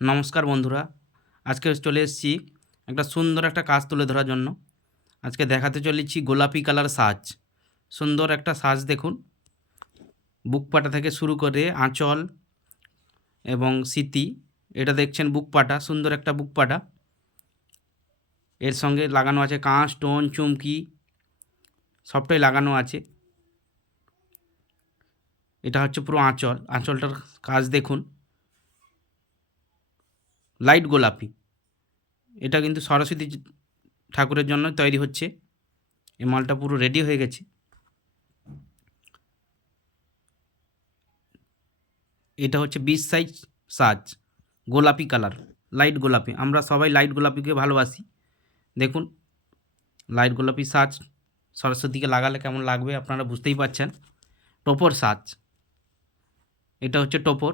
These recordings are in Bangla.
নমস্কার বন্ধুরা, আজকে চলে এসেছি একটা সুন্দর একটা কাজ তুলে ধরার জন্য। আজকে দেখাতে চলেছি গোলাপি কালার সাজ। সুন্দর একটা সাজ দেখুন, বুক পাটা থেকে শুরু করে আঁচল এবং সিতি। এটা দেখছেন বুক পাটা, সুন্দর একটা বুক পাটা। এর সঙ্গে লাগানো আছে কাঁচ, স্টোন, চুমকি, সবটাই লাগানো আছে। এটা হচ্ছে পুরো আঁচল, আঁচলটার কাজ দেখুন, লাইট গোলাপি। এটা কিন্তু সরস্বতী ঠাকুরের জন্য তৈরি হচ্ছে। এই মালটা পুরো রেডি হয়ে গেছে। এটা হচ্ছে 20 সাইজ সাজ, গোলাপি কালার, লাইট গোলাপি। আমরা সবাই লাইট গোলাপিকে ভালোবাসি। দেখুন, লাইট গোলাপি সাজ সরস্বতীকে লাগালে কেমন লাগবে আপনারা বুঝতেই পারছেন। টোপর সাজ, এটা হচ্ছে টোপর,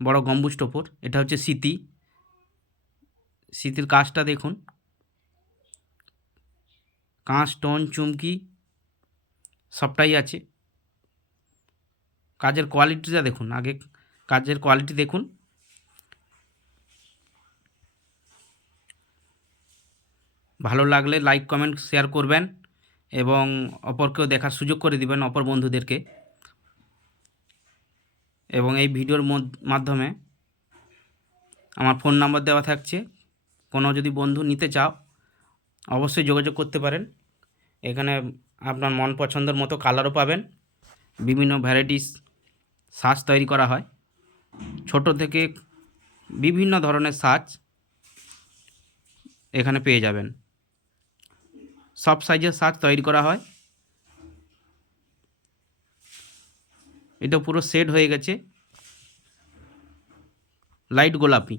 বড় গম্বুজ টোপর। এটা হচ্ছে সিতি, সিতির কাজটা দেখুন, কাঁচ, স্টোন, চুমকি সবটাই আছে। কাজের কোয়ালিটিটা দেখুন, আগে কাজের কোয়ালিটি দেখুন। ভালো লাগলে লাইক, কমেন্ট, শেয়ার করবেন এবং অপরকেও দেখার সুযোগ করে দিবেন অপর বন্ধুদেরকে। এবং এই ভিডিওর মাধ্যমে আমার ফোন নাম্বার দেওয়া থাকছে। কোনো যদি বন্ধু নিতে চাও অবশ্যই যোগাযোগ করতে পারেন। এখানে আপনার মন পছন্দের মতো কালারও পাবেন। বিভিন্ন ভ্যারাইটিস সাজ তৈরি করা হয়, ছোট থেকে বিভিন্ন ধরনের সাজ এখানে পেয়ে যাবেন। সব সাইজের সাজ তৈরি করা হয়। এটা পুরো সেট হয়ে গেছে লাইট গোলাপি।